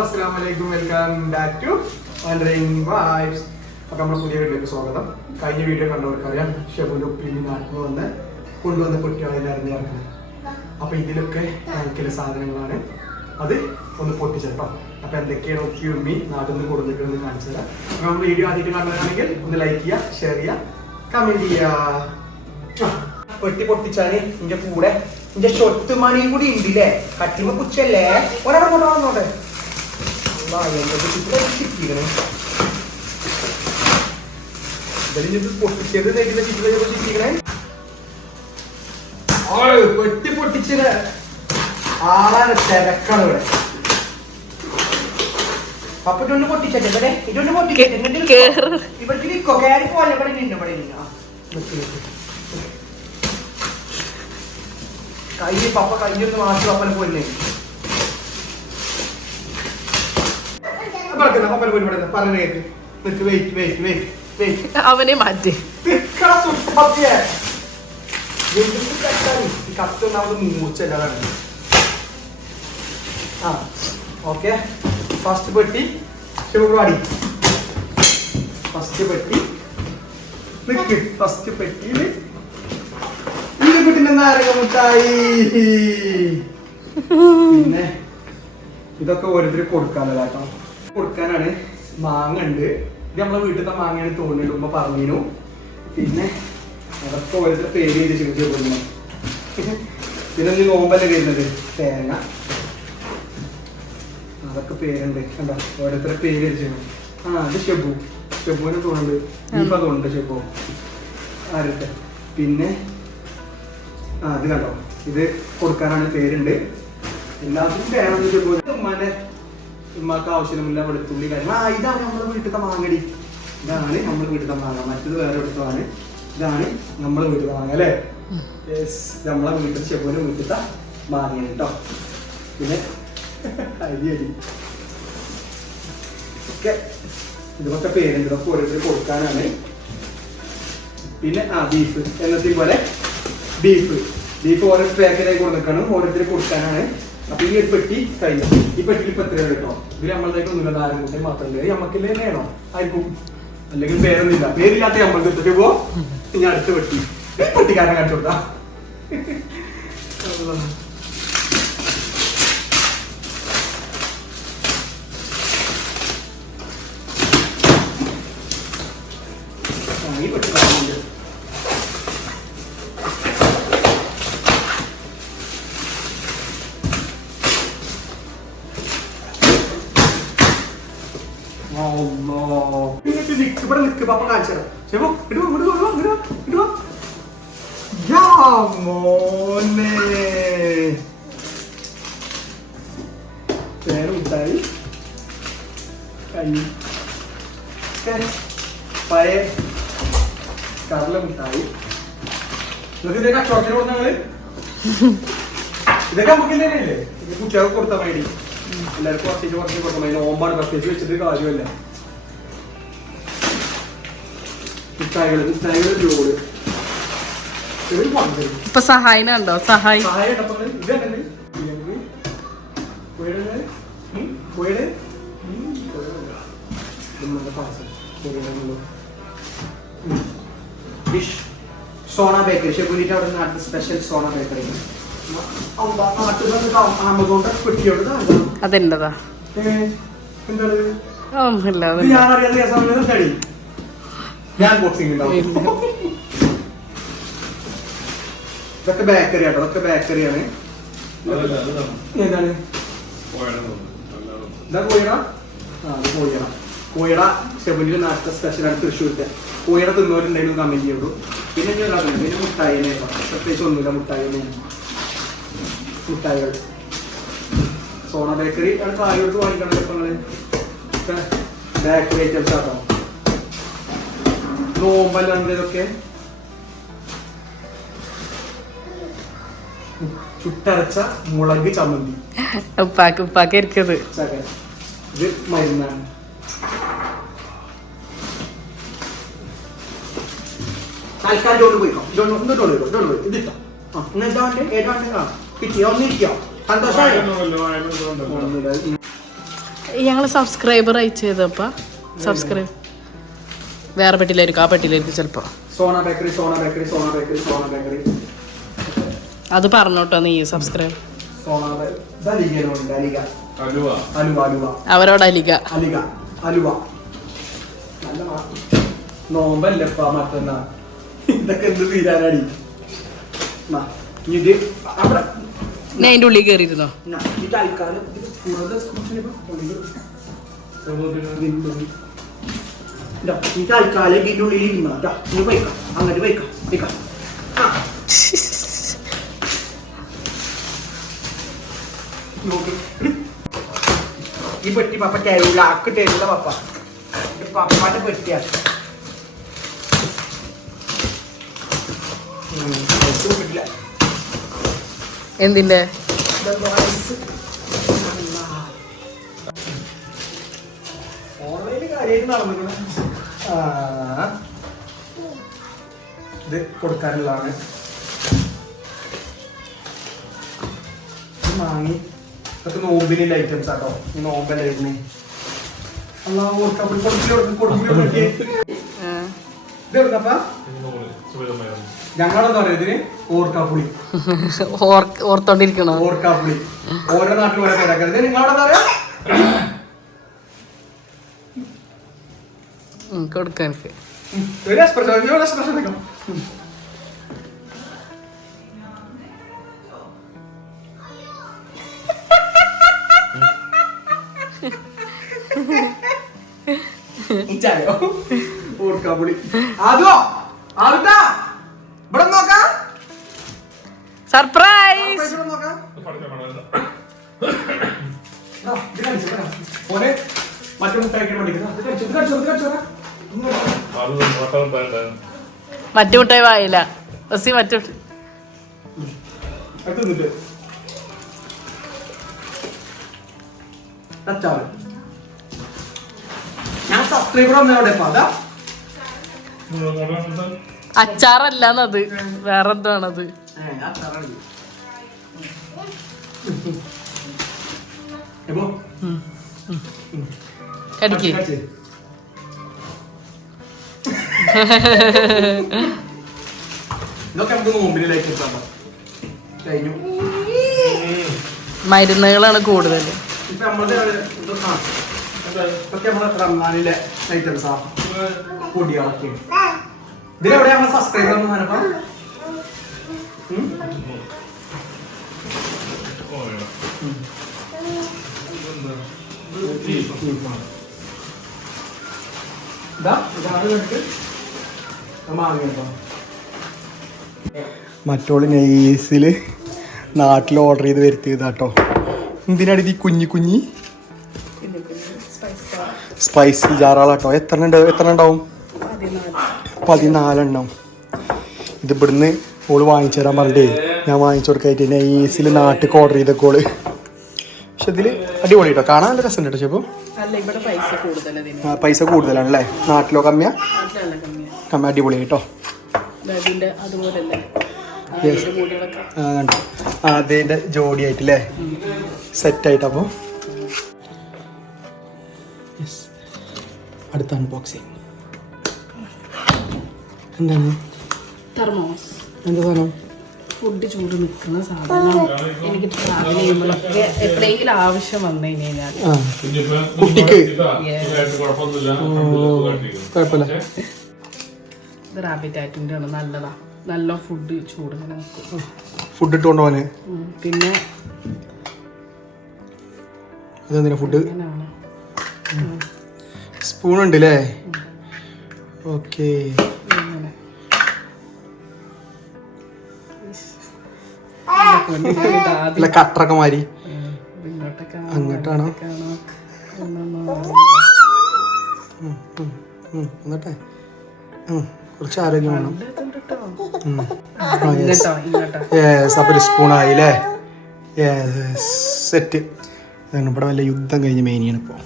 അസ്സാം വലൈക്കും welcome back to vibes അപ്പോൾ നമ്മുടെ പുതിയ വീട്ടിലേക്ക് സ്വാഗതം. കഴിഞ്ഞ വീഡിയോ കണ്ടവർക്കറിയാം ഷെബുന്റെ പിന്നെ നാട്ടിൽ വന്ന് കൊണ്ടുവന്ന കുട്ടികളെ അറിഞ്ഞിറങ്ങുന്നത് അപ്പോൾ ഇതിലൊക്കെ ചില സാധനങ്ങളാണ്. അത് ഒന്ന് പൊട്ടിച്ചേട്ടോ അപ്പോൾ എന്തൊക്കെയാണ് ഉപ്പി ഉമ്മി നാട്ടിൽ നിന്ന് കൊടുത്തിട്ടുണ്ടെന്ന് കാണിച്ചു തരാം. അപ്പം നമ്മൾ വീഡിയോ ആദ്യമായിട്ട് കാണുന്നതാണെങ്കിൽ ഒന്ന് ലൈക്ക് ചെയ്യുക ഷെയർ ചെയ്യുക കമന്റ് ചെയ്യുക. പൊട്ടി പെട്ടി പൊട്ടിച്ചാൽ എന്റെ കൂടെ എന്റെ ഷൊട്ട് മണിയും കൂടി ഉണ്ടല്ലേ? കട്ടിമ പുച്ചല്ലേ ഒരാളെ കൊണ്ടുപോകണോട്ടെ പൊട്ടിച്ചത് ചിറ്റിക്കണേ പെട്ടി പൊട്ടിച്ചത് ആളാണ് തിരക്കാണ് ഇവിടെ അപ്പൊ ഇതൊന്ന് പൊട്ടിച്ചേ ഇവിടെ ഇതൊന്ന് പൊട്ടിച്ചേ കേറ്. ഇവിടേക്ക് നിക്കോ കയറി പോലെ ഇവിടെ നിന്നു ഇവിടെ നിന്നു. കൈ പപ്പ കൈയൊന്ന് മാറ്റി പപ്പനെ പോയില്ലേ പറഞ്ഞ പപ്പനെ പോയി ഇവിടെ പറഞ്ഞു കേക്ക് നിക്ക് വെയിറ്റ് വെയിറ്റ് വെയിറ്റ് വെയിറ്റ് അവനെ മാറ്റി നിക്കട സുപ്പത്തിയെ എന്തിട്ട് കട്ടാണ് ഈ കത്തൊന്നാമത് മൂച്ചല്ലാണ് ആ ഓക്കെ ഫസ്റ്റ് പെട്ടി ശിവപാടി ഫസ്റ്റ് പെട്ടി. നിക്ക് ഫസ്റ്റ് പെട്ടിയിൽ ഇത് പെട്ടിന്റെ നാരക മുട്ടായി. പിന്നെ ഇതൊക്കെ ഓരോരുത്തർ കൊടുക്കാനുള്ള കേട്ടോ കൊടുക്കാനാണ് മാങ്ങ ഉണ്ട്. ഇത് നമ്മളെ വീട്ടിലത്തെ മാങ്ങയാണ് തോന്നിയിട്ട് ഉമ്മ പറഞ്ഞിരുന്നു. പിന്നെ അതൊക്കെ ഓരോരുത്തർ പേര് ചെയ്ത് ചോദിച്ചു കൊടുക്കുന്നു പിന്നെ നീ നോമ്പല്ലേ വരുന്നത്? തേങ്ങ. അതൊക്കെ പേരുണ്ട്. കണ്ട? ഓരോരുത്തരെ പേര് ചോദിച്ചു ആ അത് ഷെബു. ഷെബുവിനെ തോന്നുന്നുണ്ട്. ഇപ്പൊ തോന്നുന്നുണ്ട് ഷെബു. ആരൊക്കെ? പിന്നെ ആ അത് കണ്ടോ? ഇത് കൊടുക്കാനാണ് പേരുണ്ട്. എല്ലാത്തിനും പേരാണെന്ന് ഷെബു ഉമ്മാന്റെ ഉമ്മാക്ക് ആവശ്യമില്ല വെളുത്തുള്ളി കാര്യം ആ ഇതാണ് നമ്മൾ വീട്ടിലത്തെ മാങ്ങടി. ഇതാണ് നമ്മൾ വീട്ടിലത്തെ മാങ്ങ. മറ്റത് വേറെ എടുത്തതാണ്. ഇതാണ് നമ്മൾ വീട്ടിലത്തെ മാങ്ങ അല്ലേ? നമ്മളെ വീട്ടിൽ ഷെബുവിന്റെ വീട്ടിലത്തെ മാങ്ങയാണ് കേട്ടോ പിന്നെ അരി അരി ഒക്കെ ഇതൊക്കെ പേരുണ്ട്. ഇതൊക്കെ ഓരോരുത്തർ കൊടുക്കാനാണ്. പിന്നെ ആ ബീഫ് എന്നത്തെ പോലെ ബീഫ് ബീഫ് ഓരോ പാക്കറ്റായി കൊടുക്കണം ഓരോരുത്തർ കൊടുക്കാനാണ്. അപ്പൊ ഈ ഒരു പെട്ടി കഴിഞ്ഞു. ഈ പെട്ടി ഇപ്പൊ എത്രയാണ് കേട്ടോ ഒന്നുമില്ല. നാലും കുട്ടി നമ്മക്ക് ഇല്ലേ തന്നെയാണോ? ആയിരിക്കും അല്ലെങ്കിൽ പേരൊന്നുമില്ല. പേരില്ലാത്ത നമ്മൾ എടുത്തിട്ട് പോ. ഇനി അടുത്ത വെട്ടി പെട്ടിക്കാരനെ കാണിച്ചു ഇവിടെ നിക്ക്, പപ്പ കാണിച്ചു തരാം. ശിവു, ഇടുവോ ഇടുവോ ഇടുവോ ഇടുവോ ഇങ്ങട് വാ, ഇങ്ങട് വാ. യാ മോനെ. മിഠായി. കഞ്ഞി. ഒക്കെ പഴയ കടല മിഠായി നിങ്ങൾക്ക് ഇതൊക്കെ കച്ചവടത്തിന് കൊടുത്ത ഞങ്ങൾ ഇതൊക്കെ നമുക്ക് തന്നെയല്ലേ കുട്ടികൾക്ക് കൊടുത്താൽ മതി എല്ലാവർക്കും കുറച്ചിട്ട് കുറച്ച് കൊടുത്താൽ മതി നോമ്പാണ് പ്രത്യേകിച്ച് വെച്ചിട്ട് കാര്യമല്ല പായസം കോഴിയുടെ സഹായി. സോണ ബേക്കറി. ഷെബുലിന്റെ അവിടെ നാട്ടിൽ സ്പെഷ്യൽ സോണ ബേക്കറി. ആമസോണിന്റെ പെട്ടിയോട് എന്താണ്? അതല്ല ഞാൻ അറിയാത്ത ഞാൻ ബോക്സിംഗ് ഉണ്ടാവും ഇതൊക്കെ ബേക്കറി ആട്ടോ ഇതൊക്കെ ബേക്കറിയാണ് എന്താണ്? ഇതാ കോഴിട ആ അത് കോഴിട കോഴിട ഷെബുലിന്റെ നാട്ടിലെ സ്പെഷ്യലാണ് തൃശ്ശൂരത്തെ. കോഴിട തിന്നവരുണ്ടായിരുന്നു കമന്റ് ചെയ്യുള്ളൂ പിന്നെ ഞാൻ ഉണ്ടാക്കുന്നത് പിന്നെ മുട്ടായി പ്രത്യേകിച്ച് ഒന്നുമില്ല മുട്ടായി മുട്ടായികൾ. സോണ ബേക്കറി ആണ് കായോട്ട് വാങ്ങിക്കണം ഇപ്പൊ ബേക്കറി ഐറ്റംസ് ആട്ടോ നോമ്പല്ലാണ്ട് ഇതൊക്കെ ചുട്ടരച്ച മുളക് ചമ്മന്തി. ഉപ്പാക്ക് ഉപ്പാക്ക് ഇരിക്കത് ഇത് മരുന്നാണ്. തൽക്കാലം ഇതുകൊണ്ട് പോയിക്കോ. ഇതുകൊണ്ട് ഇങ്ങോട്ട് പോയിക്കോ. ഇതുകൊണ്ട് പോയി ഇതിട്ടോ. ആ ഇന്ന് എന്താ വേണ്ടേ? ഏതാ വേണ്ടേ? ആ കിട്ടിയോ ഒന്നിരിക്കോ സന്തോഷമായോ? ഞങ്ങൾ സബ്സ്ക്രൈബർ അയച്ചു ചെയ്തപ്പ സബ്സ്ക്രൈബ് വേറെ പെട്ടിയിലായിരിക്കും ആ പെട്ടിയിലായിരിക്കും ചിലപ്പോ. Sona bakery Sona bakery Sona bakery Sona bakery. അത് പറഞ്ഞോട്ടോ നീ സബ്സ്ക്രൈബ് അവരോട് അലിക അലിക അലുവ. നോമ്പല്ലപ്പാ മറ്റന്നാ? ഇതൊക്കെ എന്ത് തീരാനടി? നാ, ഇത് അവിടെ ഞാൻ അതിന്റെ ഉള്ളിൽ കയറിയിരുന്നോ നാ, ഈ തൽക്കാലം ഇത് സ്കൂളിലെ ഇതാ, ഈ തൽക്കാലം ഇതിന്റെ ഉള്ളിൽ ഇരുന്നോ. കേട്ടോ നീ വയ്ക്കാം അങ്ങോട്ട് ആ. നോക്ക്. ഈ പെട്ടി പപ്പ തരൂല. ആക്ക് തരൂല പപ്പ. ഇത് പപ്പാന്റെ പെട്ടിയാ. ഉം, പൈസ കൊടുത്തിട്ടില്ല. എന്തിന്റെ ഇത്. ഓൺലൈനിൽ കാര്യമായിട്ട് ഇത് കൊടുക്കാനുള്ളതാണ്. വാങ്ങി. ഇതൊക്കെ നോമ്പിനുള്ള ഐറ്റംസ് ആട്ടോ. ഈ നോമ്പല്ലേ കൊടുക്കപ്പാ ഞങ്ങളെന്താ പറയാ ഇതിന് ഓർക്കാപ്പുളി. ഓർ- ഓർത്തോണ്ടിരിക്കണോ? ഓർക്കാപ്പുളി. ഓരോ നാട്ടിൽ ഓരോ പേരാക്കരുത് ഇത് നിങ്ങളവിടെ പറയാ. ഓർക്കാപ്പുളി അതോ ആളുട്ടാ മറ്റു മുട്ടായി വായില്ല. ബസ്സി മറ്റു. ഞാൻ സബ്സ്ക്രൈബർ അച്ചാറല്ലാന്നത് വേറെ. എപ്പോ? കടിക്ക്. ഇതൊക്കെ നമുക്ക് നോമ്പിലേക്ക് എത്താം കഴിഞ്ഞു മരുന്നുകളാണ് കൂടുതൽ ഇപ്പൊ നമ്മളത് ഇത് ആ ഇതൊക്കെ നമ്മളെ റംസാനിലെ ഐറ്റംസാ പൊടികളൊക്കെ ഇതിലെവിടെ നമ്മൾ സബ്സ്ക്രൈബ് പറഞ്ഞപ്പോ? ഇതാ ഇതാണ് കണ്ടിട്ട് മറ്റോൾ നൈസിൽ നാട്ടിൽ ഓർഡർ ചെയ്ത് വരുത്തിയത് കേട്ടോ എന്തിനാണ് ഇത് കുഞ്ഞി കുഞ്ഞി? സ്പൈസി ജാറാളാട്ടോ. എത്ര ഉണ്ട് എത്ര ഉണ്ടാവും പതിനാലെണ്ണം. ഇത് ഇവിടുന്ന് ഓൾ വാങ്ങിച്ചു തരാൻ പറഞ്ഞേ ഞാൻ വാങ്ങിച്ചു കൊടുക്കായിട്ട് നൈസിൽ നാട്ടിൽ ഓർഡർ ചെയ്തക്കോൾ പക്ഷെ ഇതിൽ അടിപൊളി കേട്ടോ കാണാൻ നല്ല രസമുണ്ട് കേട്ടോ ഇവിടെ പൈസ കൂടുതലാണല്ലേ നാട്ടിലോ കമ്മിയാ? കമ്മി അടിപൊളി കേട്ടോ. അതിന്റെ ജോഡി ആയിട്ടില്ലേ? സെറ്റായിട്ട് അപ്പോൾ അടുത്ത അൺബോക്സിങ് എന്താണ്? എന്താ സാധനം? ഫുഡ് ചൂട് നിൽക്കുന്ന സാധനം എനിക്ക് ട്രാവൽ ചെയ്യുമ്പോഴൊക്കെ എപ്പോഴെങ്കിലും ആവശ്യം വന്നു കഴിഞ്ഞാൽ കുട്ടിക്ക്. കുഴപ്പമില്ല. ഇത് റാബിറ്റ് ആറ്റിന്റെ ആണ് നല്ലതാ. നല്ല ഫുഡ് ചൂട് ഇങ്ങനെ നിൽക്കും. ഫുഡ് ഇട്ടുകൊണ്ട് പിന്നെ അതെന്തിനാ ഫുഡ് സ്പൂൺ ഉണ്ട് അല്ലേ ഓക്കേ. അല്ല കട്ടറൊക്കെ മാറി. ഇങ്ങോട്ടൊക്കെ അങ്ങോട്ടാണോ? എന്നിട്ട് ഉം, ഉം, ഉം, എന്നിട്ടെ? ഉം, കുറച്ച് ആരോഗ്യം വേണം. അപ്പൊ ഒരു സ്പൂണായി സെറ്റ് ഇവിടെ വല്ല യുദ്ധം കഴിഞ്ഞ് മേനിയാണ് ഇപ്പോൾ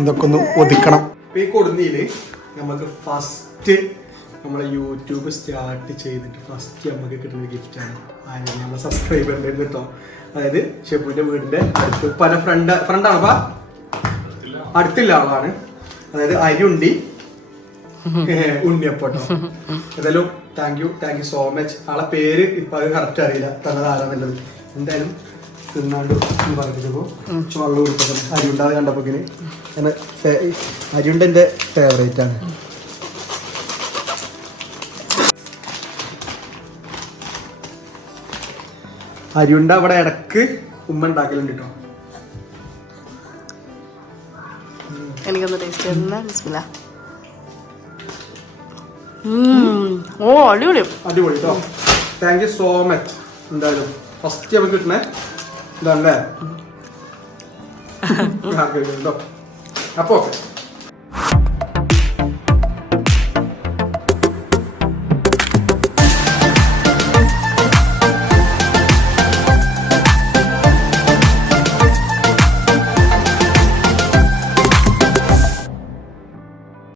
ഇതൊക്കെ ഒന്ന് ഒതുക്കണം. ഈ കൊടുന്നിൽ നമുക്ക് ഫസ്റ്റ് നമ്മളെ യൂട്യൂബ് സ്റ്റാർട്ട് ചെയ്തിട്ട് ഫസ്റ്റ് നമുക്ക് കിട്ടുന്ന ഗിഫ്റ്റാണ് ആരും നമ്മളെ സബ്സ്ക്രൈബറിന്റെ കേട്ടോ. അതായത് ഷെബുവിന്റെ വീടിന്റെ അടുത്ത് പല ഫ്രണ്ട് ഫ്രണ്ടാണ് പാ അടുത്തുള്ള ആളാണ്. അതായത് അരിയുണ്ടി ഉണ്ണിയപ്പോട്ടോ ഏതായാലും thank you thank you so much ആളെ പേര് ഇപ്പൊ അത് കറക്റ്റ് അറിയില്ല. തന്നത് ആരാന്നുള്ളത്. എന്തായാലും തിന്നാണ്ട് പറഞ്ഞപ്പോ വെള്ളം കൊടുക്കണം അരിയുണ്ട അത് കണ്ടപ്പോ ഇങ്ങനെ. അരിയുണ്ട എന്റെ ഫേവറേറ്റ് ആണ്. അരിയുണ്ട അവിടെ ഇടയ്ക്ക് ഉമ്മ ഉണ്ടാക്കലുണ്ട് കേട്ടോ എനിക്കൊന്ന് ടേസ്റ്റ് ചെയ്യുന്ന ബിസ്മില്ല. ഓ അടിപൊളി. അടിപൊളി കേട്ടോ താങ്ക് യു സോ മച്ച് എന്തായാലും ഫസ്റ്റ് നമുക്ക് കിട്ടണേ ഇതാണല്ലേ? കേട്ടോ അപ്പോൾ ഓക്കെ